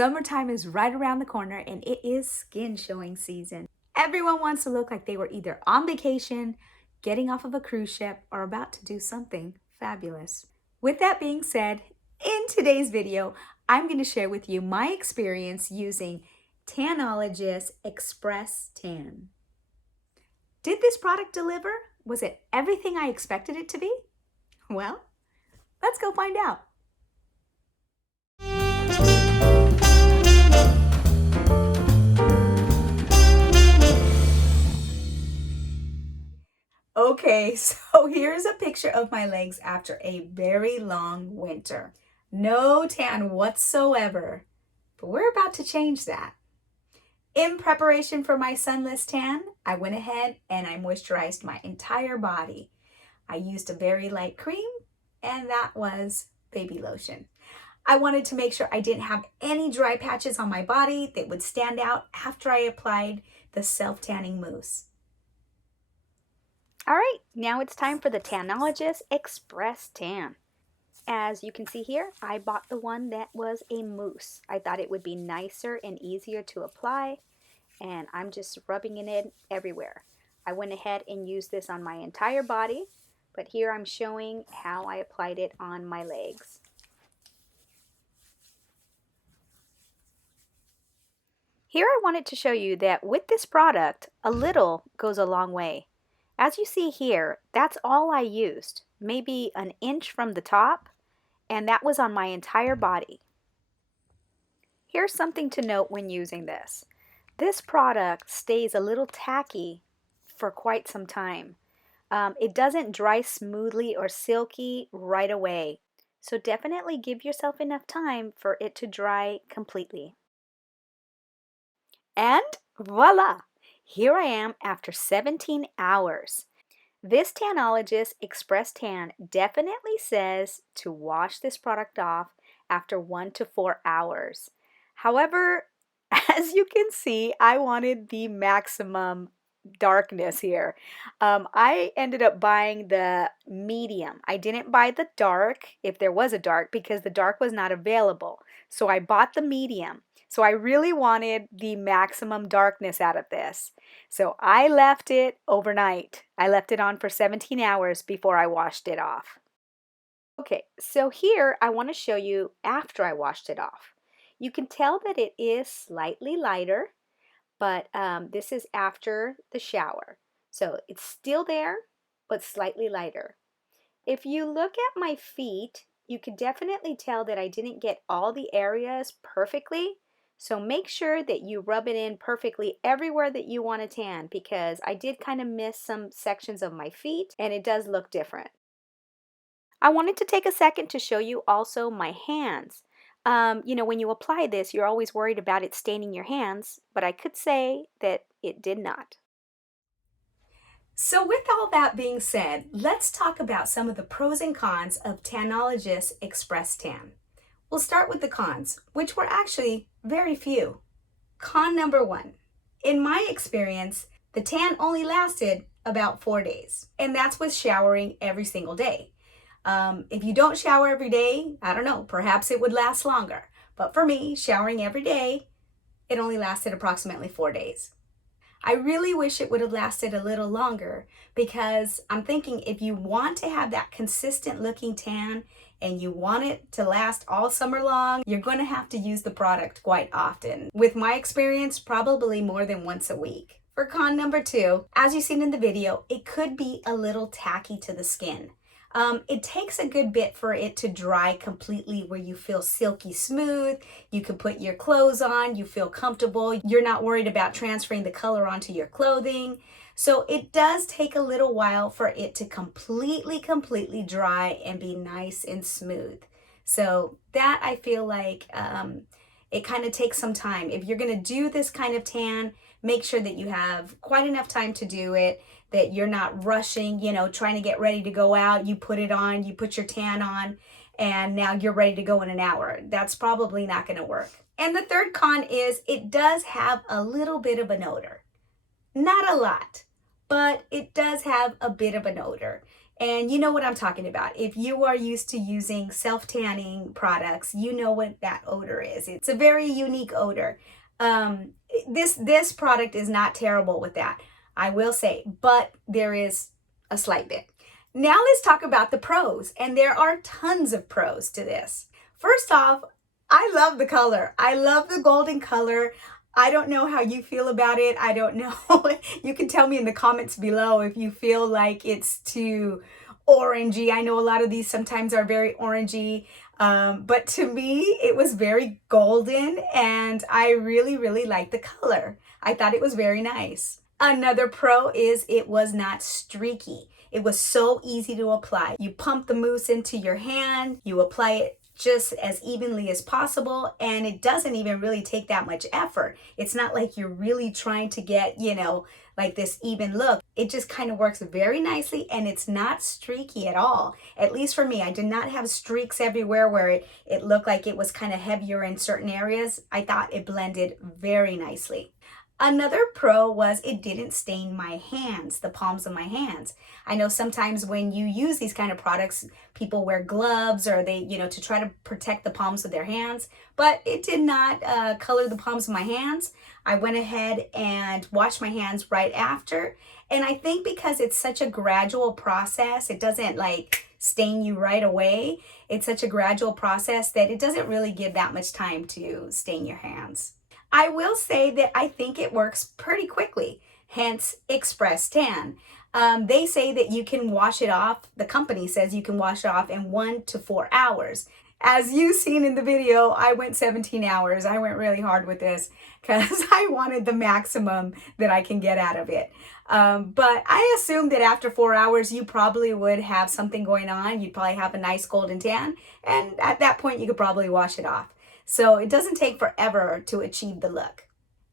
Summertime is right around the corner and it is skin showing season. Everyone wants to look like they were either on vacation, getting off of a cruise ship, or about to do something fabulous. With that being said, in today's video, I'm going to share with you my experience using Tanologist Express Tan. Did this product deliver? Was it everything I expected it to be? Well, let's go find out. Okay, so here's a picture of my legs after a very long winter. No tan whatsoever, but we're about to change that. In preparation for my sunless tan, I went ahead and I moisturized my entire body. I used a very light cream, and that was baby lotion. I wanted to make sure I didn't have any dry patches on my body that would stand out after I applied the self-tanning mousse. All right, now it's time for the Tanologist Express Tan. As you can see here, I bought the one that was a mousse. I thought it would be nicer and easier to apply, and I'm just rubbing it in everywhere. I went ahead and used this on my entire body, but here I'm showing how I applied it on my legs. Here I wanted to show you that with this product, a little goes a long way. As you see here, that's all I used, maybe an inch from the top, and that was on my entire body. Here's something to note when using this. This product stays a little tacky for quite some time. It doesn't dry smoothly or silky right away, so definitely give yourself enough time for it to dry completely. And voila! Here I am after 17 hours. This Tanologist Express Tan definitely says to wash this product off after 1 to 4 hours. However, as you can see, I wanted the maximum darkness here. I ended up buying the medium. I didn't buy the dark, if there was a dark, because the dark was not available. So I bought the medium. So I really wanted the maximum darkness out of this. So I left it overnight. I left it on for 17 hours before I washed it off. Okay, so here I want to show you after I washed it off. You can tell that it is slightly lighter, but this is after the shower. So it's still there, but slightly lighter. If you look at my feet, you can definitely tell that I didn't get all the areas perfectly. So make sure that you rub it in perfectly everywhere that you want to tan, because I did kind of miss some sections of my feet and it does look different. I wanted to take a second to show you also my hands. You know, when you apply this, you're always worried about it staining your hands, but I could say that it did not. So with all that being said, let's talk about some of the pros and cons of Tanologist Express Tan. We'll start with the cons, which were actually very few. Con number 1. In my experience, the tan only lasted about 4 days, and that's with showering every single day. If you don't shower every day, I don't know, perhaps it would last longer. But for me, showering every day, it only lasted approximately 4 days. I really wish it would have lasted a little longer, because I'm thinking if you want to have that consistent looking tan and you want it to last all summer long, you're going to have to use the product quite often. With my experience, probably more than once a week. For con number 2, as you've seen in the video, it could be a little tacky to the skin. It takes a good bit for it to dry completely where you feel silky smooth, you can put your clothes on, you feel comfortable, you're not worried about transferring the color onto your clothing. So it does take a little while for it to completely dry and be nice and smooth. So that I feel like it kind of takes some time. If you're going to do this kind of tan, make sure that you have quite enough time to do it, that you're not rushing, you know, trying to get ready to go out. You put it on, you put your tan on, and now you're ready to go in an hour. That's probably not going to work. And the third con is it does have a little bit of an odor. Not a lot, but it does have a bit of an odor. And you know what I'm talking about. If you are used to using self-tanning products, you know what that odor is. It's a very unique odor. Um, this product is not terrible with that, I will say, but there is a slight bit. Now let's talk about the pros, and there are tons of pros to this. First off, I love the color. I love the golden color. I don't know how you feel about it. I don't know. You can tell me in the comments below if you feel like it's too orangey. I know a lot of these sometimes are very orangey, but to me, it was very golden, and I really, really like the color. I thought it was very nice. Another pro is it was not streaky. It was so easy to apply. You pump the mousse into your hand, you apply it just as evenly as possible, and it doesn't even really take that much effort. It's not like you're really trying to get, like this even look. It just kind of works very nicely, and it's not streaky at all. At least for me, I did not have streaks everywhere where it looked like it was kind of heavier in certain areas. I thought it blended very nicely. Another pro was it didn't stain my hands, the palms of my hands. I know sometimes when you use these kind of products, people wear gloves or they, to try to protect the palms of their hands, but it did not color the palms of my hands. I went ahead and washed my hands right after. And I think because it's such a gradual process, it doesn't like stain you right away. It's such a gradual process that it doesn't really give that much time to stain your hands. I will say that I think it works pretty quickly, hence Express Tan. They say that you can wash it off. The company says you can wash it off in 1 to 4 hours. As you've seen in the video, I went 17 hours. I went really hard with this because I wanted the maximum that I can get out of it. But I assume that after 4 hours, you probably would have something going on. You'd probably have a nice golden tan. And at that point, you could probably wash it off. So it doesn't take forever to achieve the look.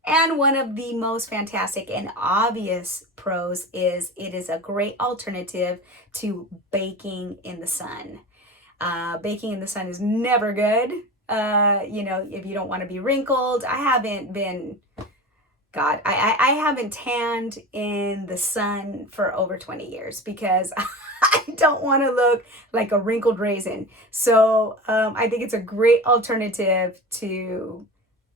And one of the most fantastic and obvious pros is it is a great alternative to baking in the sun. Baking in the sun is never good. If you don't want to be wrinkled. I haven't tanned in the sun for over 20 years because I don't want to look like a wrinkled raisin. So I think it's a great alternative to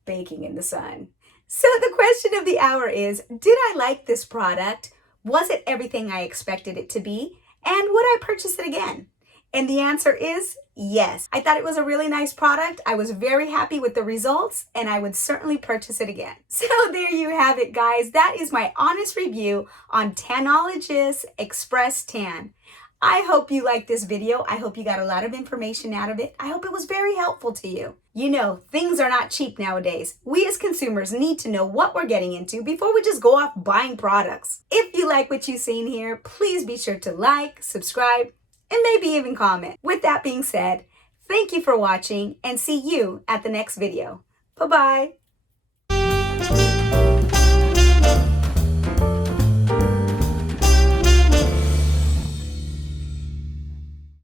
baking in the sun. So the question of the hour is, did I like this product? Was it everything I expected it to be? And would I purchase it again? And the answer is yes. I thought it was a really nice product. I was very happy with the results, and I would certainly purchase it again. So there you have it, guys. That is my honest review on Tanologist Express Tan. I hope you liked this video. I hope you got a lot of information out of it. I hope it was very helpful to you. Things are not cheap nowadays. We as consumers need to know what we're getting into before we just go off buying products. If you like what you've seen here, please be sure to like, subscribe, and maybe even comment. With that being said, thank you for watching and see you at the next video. Bye-bye.